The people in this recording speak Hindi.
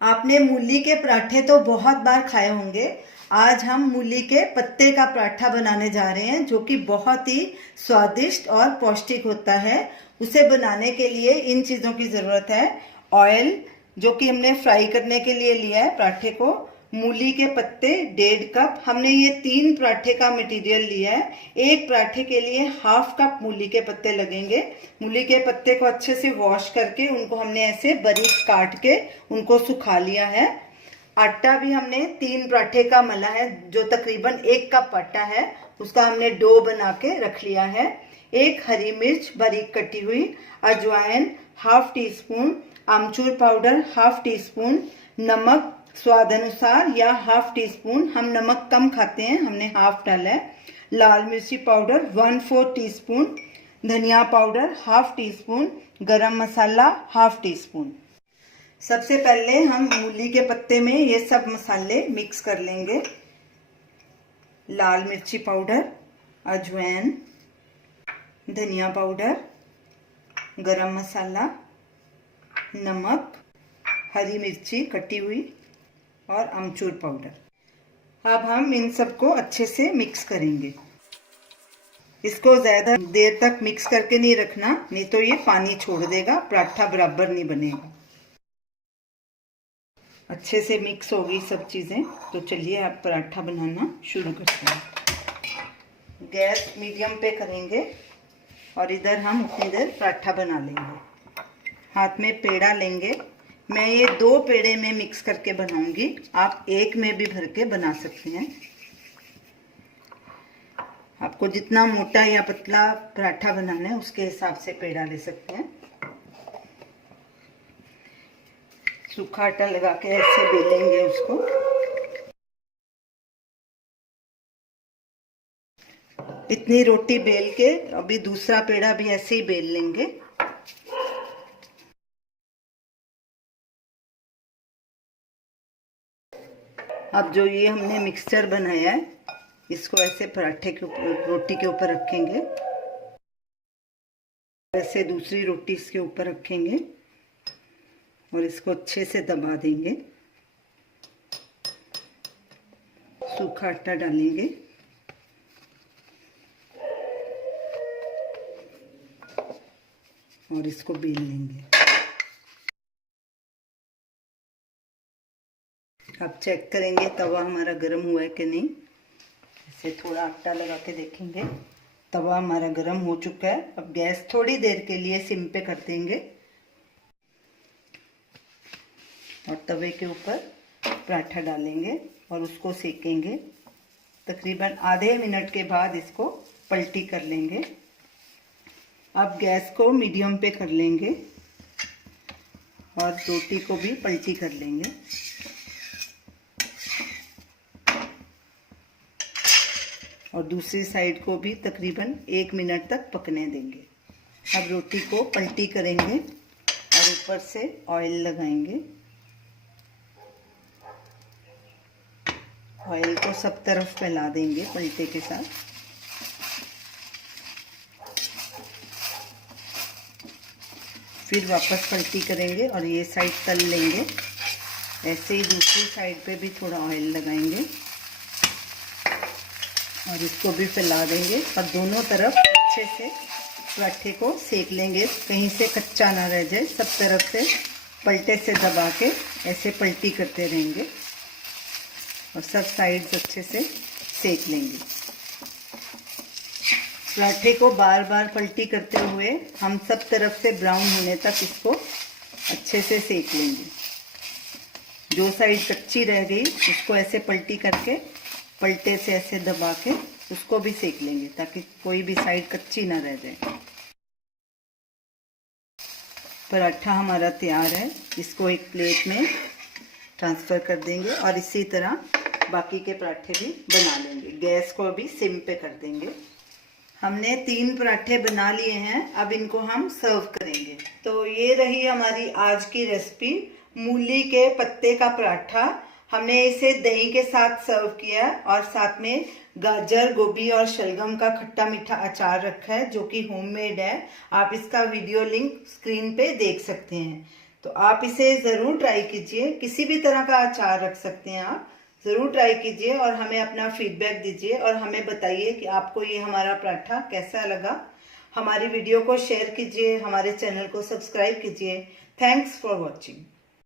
आपने मूली के पराठे तो बहुत बार खाए होंगे। आज हम मूली के पत्ते का पराठा बनाने जा रहे हैं, जो कि बहुत ही स्वादिष्ट और पौष्टिक होता है। उसे बनाने के लिए इन चीज़ों की ज़रूरत है। ऑयल, जो कि हमने फ्राई करने के लिए लिया है पराठे को। मूली के पत्ते 1.5 कप। हमने ये 3 पराठे का मटेरियल लिया है। एक पराठे के लिए 1/2 कप मूली के पत्ते लगेंगे। मूली के पत्ते को अच्छे से वॉश करके उनको हमने ऐसे बारीक काट के उनको सुखा लिया है। आटा भी हमने 3 पराठे का मला है, जो तकरीबन 1 कप आटा है। उसका हमने डो बना के रख लिया है। एक हरी मिर्च बारीक कटी हुई, अजवाइन 1/2 टीस्पून, आमचूर पाउडर 1/2 टीस्पून, नमक स्वाद अनुसार या 1/2 टीस्पून। हम नमक कम खाते हैं, हमने 1/2 डाला है। लाल मिर्ची पाउडर 1/4 टीस्पून, धनिया पाउडर 1/2 टीस्पून, गरम मसाला 1/2 टीस्पून। सबसे पहले हम मूली के पत्ते में ये सब मसाले मिक्स कर लेंगे। लाल मिर्ची पाउडर, अजवाइन, धनिया पाउडर, गरम मसाला, नमक, हरी मिर्ची कटी हुई और अमचूर पाउडर। अब हम इन सबको अच्छे से मिक्स करेंगे। इसको ज़्यादा देर तक मिक्स करके नहीं रखना, नहीं तो ये पानी छोड़ देगा, पराठा बराबर नहीं बनेगा। अच्छे से मिक्स हो गई सब चीज़ें, तो चलिए अब पराठा बनाना शुरू करते हैं। गैस मीडियम पे करेंगे और इधर हम उतनी देर पराठा बना लेंगे। हाथ में पेड़ा लेंगे। मैं ये 2 पेड़े में मिक्स करके बनाऊंगी, आप एक में भी भर के बना सकते हैं। आपको जितना मोटा या पतला पराठा बनाना है उसके हिसाब से पेड़ा ले सकते हैं। सूखा आटा लगा के ऐसे बेलेंगे उसको। इतनी रोटी बेल के अभी दूसरा पेड़ा भी ऐसे ही बेल लेंगे। अब जो ये हमने मिक्सचर बनाया है, इसको ऐसे पराठे के ऊपर, रोटी के ऊपर रखेंगे। ऐसे दूसरी रोटी इसके ऊपर रखेंगे और इसको अच्छे से दबा देंगे। सूखा आटा डालेंगे और इसको बेल लेंगे। अब चेक करेंगे तवा हमारा गर्म हुआ है कि नहीं। ऐसे थोड़ा आटा लगा के देखेंगे। तवा हमारा गर्म हो चुका है। अब गैस थोड़ी देर के लिए सिम पे कर देंगे और तवे के ऊपर पराठा डालेंगे और उसको सेकेंगे। तकरीबन आधे मिनट के बाद इसको पलटी कर लेंगे। अब गैस को मीडियम पे कर लेंगे और रोटी को भी पलटी कर लेंगे। और दूसरी साइड को भी तकरीबन 1 मिनट तक पकने देंगे। अब रोटी को पलटी करेंगे और ऊपर से ऑयल लगाएंगे। ऑयल को सब तरफ फैला देंगे पलटे के साथ। फिर वापस पलटी करेंगे और ये साइड तल लेंगे। ऐसे ही दूसरी साइड पे भी थोड़ा ऑयल लगाएंगे और इसको भी फैला देंगे और दोनों तरफ अच्छे से पराठे को सेक लेंगे, कहीं से कच्चा ना रह जाए। सब तरफ से पलटे से दबा के ऐसे पलटी करते रहेंगे और सब साइड्स अच्छे से सेक लेंगे। पराठे को बार बार पलटी करते हुए हम सब तरफ से ब्राउन होने तक इसको अच्छे से सेक लेंगे। जो साइड कच्ची रह गई उसको ऐसे पलटी करके पलटे से ऐसे दबा के उसको भी सेक लेंगे, ताकि कोई भी साइड कच्ची ना रह जाए। पराठा हमारा तैयार है। इसको एक प्लेट में ट्रांसफ़र कर देंगे और इसी तरह बाकी के पराठे भी बना लेंगे। गैस को अभी सिम पे कर देंगे। हमने 3 पराठे बना लिए हैं। अब इनको हम सर्व करेंगे। तो ये रही हमारी आज की रेसिपी, मूली के पत्ते का पराठा। हमने इसे दही के साथ सर्व किया और साथ में गाजर, गोभी और शलगम का खट्टा मीठा अचार रखा है, जो कि होममेड है। आप इसका वीडियो लिंक स्क्रीन पे देख सकते हैं। तो आप इसे ज़रूर ट्राई कीजिए। किसी भी तरह का अचार रख सकते हैं आप, ज़रूर ट्राई कीजिए और हमें अपना फीडबैक दीजिए और हमें बताइए कि आपको ये हमारा पराठा कैसा लगा। हमारी वीडियो को शेयर कीजिए, हमारे चैनल को सब्सक्राइब कीजिए। Thanks for watching.